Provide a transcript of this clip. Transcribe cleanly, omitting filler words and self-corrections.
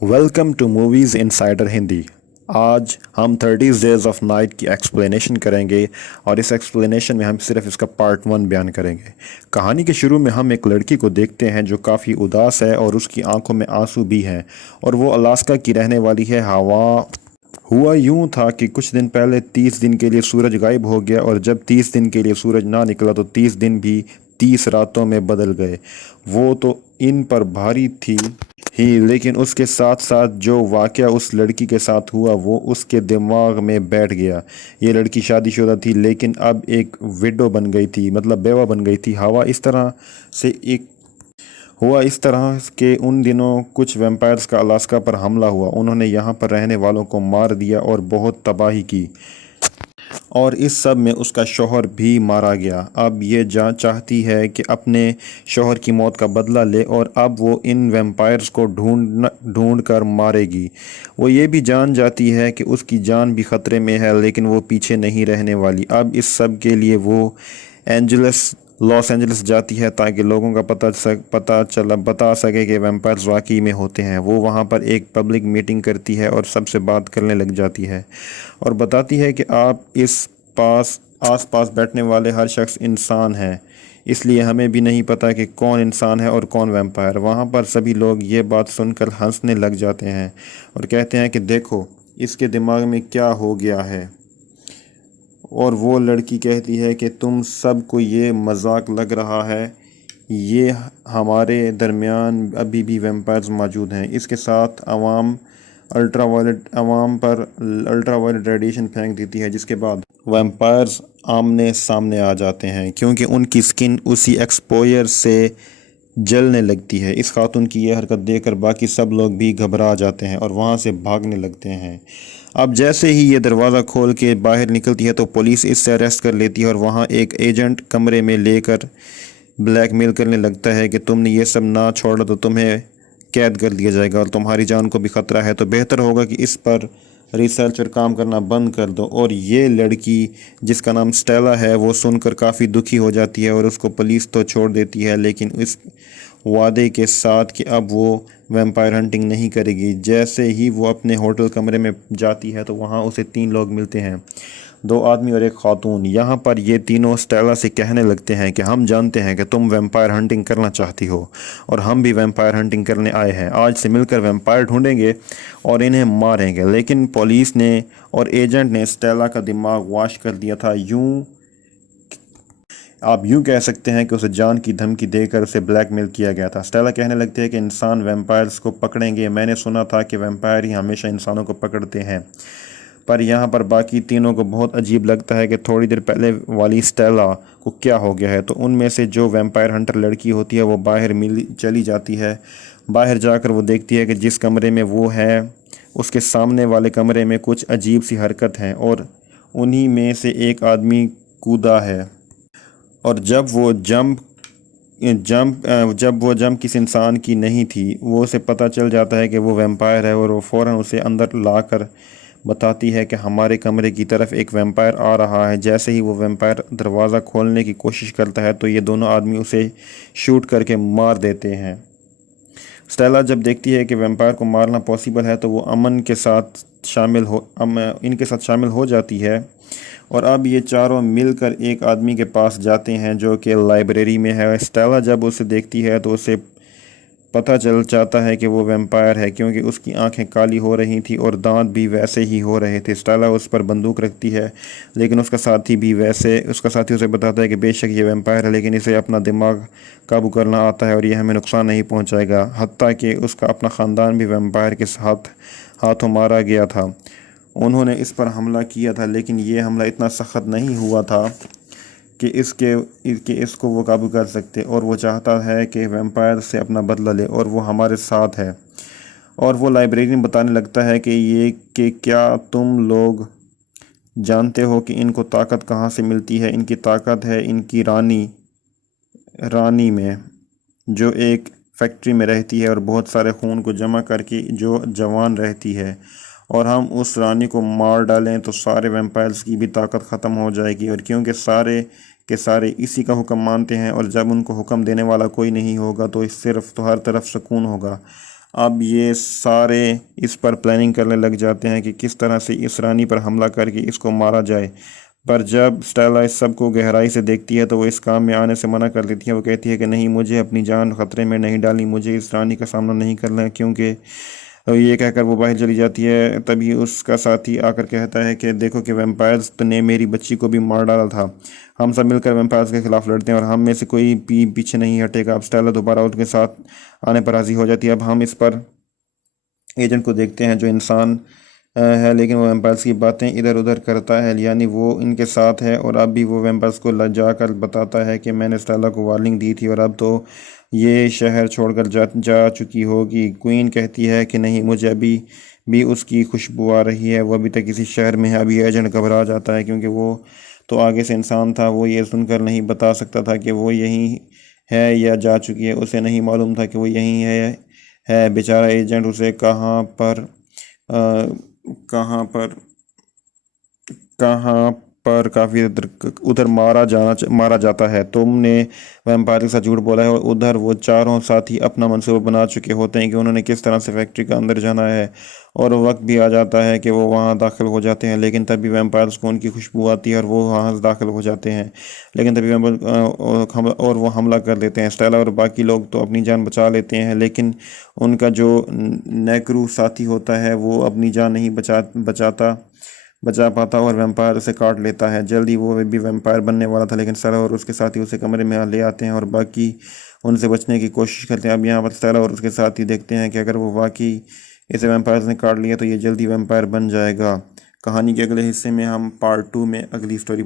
Welcome to movies insider Hindi. आज हम 30 days of night की एक्सप्लेनेशन करेंगे और इस एक्सप्लेनेशन में हम सिर्फ इसका पार्ट 1 बयान करेंगे। कहानी के शुरू में हम एक लड़की को देखते हैं जो काफ़ी उदास है और उसकी आंखों में आंसू भी हैं और वो अलास्का की रहने वाली है हवा। हुआ यूं था कि कुछ दिन पहले 30 दिन के लिए सूरज गायब हो गया और जब 30 दिन के लिए सूरज ना निकला तो 30 दिन भी 30 रातों में बदल गए। वो तो इन पर भारी थी ही, लेकिन उसके साथ साथ जो वाकया उस लड़की के साथ हुआ वो उसके दिमाग में बैठ गया। ये लड़की शादीशुदा थी लेकिन अब एक विडो बन गई थी, मतलब बेवा बन गई थी। हवा इस तरह से एक हुआ इस तरह के उन दिनों कुछ वैम्पायर्स का अलास्का पर हमला हुआ। उन्होंने यहाँ पर रहने वालों को मार दिया और बहुत तबाही की और इस सब में उसका शौहर भी मारा गया। अब ये जान चाहती है कि अपने शौहर की मौत का बदला ले और अब वो इन वैम्पायर्स को ढूंढ कर मारेगी। वो ये भी जान जाती है कि उसकी जान भी ख़तरे में है, लेकिन वो पीछे नहीं रहने वाली। अब इस सब के लिए वो लॉस एंजलिस जाती है ताकि लोगों का बता सके कि वैम्पायर्स वाकई में होते हैं। वो वहाँ पर एक पब्लिक मीटिंग करती है और सबसे बात करने लग जाती है और बताती है कि आप आस पास बैठने वाले हर शख्स इंसान है, इसलिए हमें भी नहीं पता कि कौन इंसान है और कौन वैम्पायर। वहाँ पर सभी लोग ये बात सुनकर हंसने लग जाते हैं और कहते हैं कि देखो इसके दिमाग में क्या हो गया है। और वो लड़की कहती है कि तुम सबको ये मजाक लग रहा है, ये हमारे दरमियान अभी भी वैम्पायर्स मौजूद हैं। इसके साथ अवाम पर अल्ट्रावायलेट रेडिएशन फेंक देती है, जिसके बाद वैम्पायर्स आमने सामने आ जाते हैं क्योंकि उनकी स्किन उसी एक्सपोजर से जलने लगती है। इस खातून की यह हरकत देखकर बाकी सब लोग भी घबरा जाते हैं और वहाँ से भागने लगते हैं। अब जैसे ही ये दरवाज़ा खोल के बाहर निकलती है तो पुलिस इससे अरेस्ट कर लेती है और वहाँ एक एजेंट कमरे में लेकर ब्लैकमेल करने लगता है कि तुमने ये सब ना छोड़ा तो तुम्हें कैद कर दिया जाएगा और तुम्हारी जान को भी ख़तरा है, तो बेहतर होगा कि इस पर रिसर्च और काम करना बंद कर दो। और ये लड़की जिसका नाम स्टेला है वो सुनकर काफ़ी दुखी हो जाती है और उसको पुलिस तो छोड़ देती है, लेकिन इस वादे के साथ कि अब वो वैम्पायर हंटिंग नहीं करेगी। जैसे ही वो अपने होटल कमरे में जाती है तो वहाँ उसे 3 लोग मिलते हैं, 2 आदमी और एक खातून। यहाँ पर ये तीनों स्टेला से कहने लगते हैं कि हम जानते हैं कि तुम वैम्पायर हंटिंग करना चाहती हो और हम भी वैम्पायर हंटिंग करने आए हैं। आज से मिलकर वैम्पायर ढूंढेंगे और इन्हें मारेंगे। लेकिन पुलिस ने और एजेंट ने स्टेला का दिमाग वाश कर दिया था। आप यूं कह सकते हैं कि उसे जान की धमकी देकर उसे ब्लैकमेल किया गया था। स्टेला कहने लगती है कि इंसान वैम्पायर्स को पकड़ेंगे। मैंने सुना था कि वैम्पायर ही हमेशा इंसानों को पकड़ते हैं। पर यहाँ पर बाकी तीनों को बहुत अजीब लगता है कि थोड़ी देर पहले वाली स्टेला को क्या हो गया है। तो उनमें से जो वैम्पायर हंटर लड़की होती है वो बाहर चली जाती है। बाहर जाकर वो देखती है कि जिस कमरे में वो है उसके सामने वाले कमरे में कुछ अजीब सी हरकत है और उन्हीं में से एक आदमी कूदा है। और जब वो जंप किसी इंसान की नहीं थी, वो उसे पता चल जाता है कि वो वैम्पायर है और वो फ़ौरन उसे अंदर लाकर बताती है कि हमारे कमरे की तरफ एक वैम्पायर आ रहा है। जैसे ही वो वैम्पायर दरवाज़ा खोलने की कोशिश करता है तो ये दोनों आदमी उसे शूट करके मार देते हैं। स्टेला जब देखती है कि वैम्पायर को मारना पॉसिबल है तो वो इनके साथ शामिल हो जाती है और अब ये चारों मिलकर एक आदमी के पास जाते हैं जो कि लाइब्रेरी में है। स्टेला जब उसे देखती है तो उसे पता चल जाता है कि वो वैम्पायर है क्योंकि उसकी आंखें काली हो रही थी और दांत भी वैसे ही हो रहे थे। स्टेला उस पर बंदूक रखती है, लेकिन उसका साथी उसे बताता है कि बेशक ये वैम्पायर है लेकिन इसे अपना दिमाग काबू करना आता है और ये हमें नुकसान नहीं पहुंचाएगा। हत्ता कि उसका अपना ख़ानदान भी वैम्पायर के हाथों मारा गया था। उन्होंने इस पर हमला किया था, लेकिन ये हमला इतना सख्त नहीं हुआ था कि इसको वो काबू कर सकते, और वो चाहता है कि वैम्पायर से अपना बदला ले और वो हमारे साथ है। और वो लाइब्रेरियन बताने लगता है कि क्या तुम लोग जानते हो कि इनको ताकत कहाँ से मिलती है। इनकी ताकत है इनकी रानी में, जो एक फैक्ट्री में रहती है और बहुत सारे खून को जमा करके जो जवान रहती है, और हम उस रानी को मार डालें तो सारे वैम्पायर्स की भी ताकत ख़त्म हो जाएगी। और क्योंकि सारे के सारे इसी का हुक्म मानते हैं और जब उनको हुक्म देने वाला कोई नहीं होगा तो इस सिर्फ तो हर तरफ सुकून होगा। اب یہ سارے اس پر پلاننگ کرنے لگ جاتے ہیں کہ کس طرح سے اس رانی پر حملہ کر کے اس کو مارا جائے، پر جب اسٹیلا اس سب کو گہرائی سے دیکھتی ہے تو وہ اس کام میں آنے سے منع کر دیتی ہے۔ وہ کہتی ہے کہ نہیں، مجھے اپنی جان خطرے میں نہیں ڈالنی، مجھے اس رانی کا سامنا نہیں کرنا ہے، کیونکہ یہ کہہ کر وہ باہر چلی جاتی ہے۔ تبھی اس کا ساتھی آ کر کہتا ہے کہ دیکھو کہ ویمپائرز نے میری بچی کو بھی مار ڈالا تھا، ہم سب مل کر ویمپائرز کے خلاف لڑتے ہیں اور ہم میں سے کوئی بھی پیچھے نہیں ہٹے گا۔ اب اسٹیلا دوبارہ ان کے ساتھ آنے پر راضی ہو جاتی ہے۔ اب ہم اس پر ایجنٹ کو دیکھتے ہیں جو انسان ہے لیکن وہ ویمپائرز کی باتیں ادھر ادھر کرتا ہے، یعنی وہ ان کے ساتھ ہے، اور اب بھی وہ ویمپائرز کو جا کر بتاتا ہے کہ میں نے اسٹیلا کو وارننگ دی تھی اور اب تو یہ شہر چھوڑ کر جا چکی ہوگی۔ کوئین کہتی ہے کہ نہیں، مجھے ابھی بھی اس کی خوشبو آ رہی ہے، وہ ابھی تک اسی شہر میں ہے۔ ابھی ایجنٹ گھبرا جاتا ہے کیونکہ وہ تو آگے سے انسان تھا، وہ یہ سن کر نہیں بتا سکتا تھا کہ وہ یہیں ہے یا جا چکی ہے، اسے نہیں معلوم تھا کہ وہ یہیں ہے بیچارہ ایجنٹ اسے کہاں پر کافی ادھر مارا جاتا ہے۔ تم نے ویمپائر کے ساتھ جھوٹ بولا ہے، اور ادھر وہ چاروں ساتھی اپنا منصوبہ بنا چکے ہوتے ہیں کہ انہوں نے کس طرح سے فیکٹری کا اندر جانا ہے، اور وقت بھی آ جاتا ہے کہ وہ وہاں داخل ہو جاتے ہیں، لیکن تبھی ویمپائرز کو ان کی خوشبو آتی ہے اور وہ وہاں داخل ہو جاتے ہیں، لیکن تبھی اور وہ حملہ کر دیتے ہیں۔ اسٹیلا اور باقی لوگ تو اپنی جان بچا لیتے ہیں، لیکن ان کا جو نیکرو ساتھی ہوتا ہے وہ اپنی جان نہیں بچا پاتا اور ویمپائر اسے کاٹ لیتا ہے۔ جلدی وہ بھی ویمپائر بننے والا تھا، لیکن اسٹیلا اور اس کے ساتھی اسے کمرے میں لے آتے ہیں اور باقی ان سے بچنے کی کوشش کرتے ہیں۔ اب یہاں پر اسٹیلا اور اس کے ساتھی دیکھتے ہیں کہ اگر وہ واقعی اسے ویمپائرز نے کاٹ لیا تو یہ جلدی ویمپائر بن جائے گا۔ کہانی کے اگلے حصے میں ہم پارٹ 2 میں اگلی سٹوری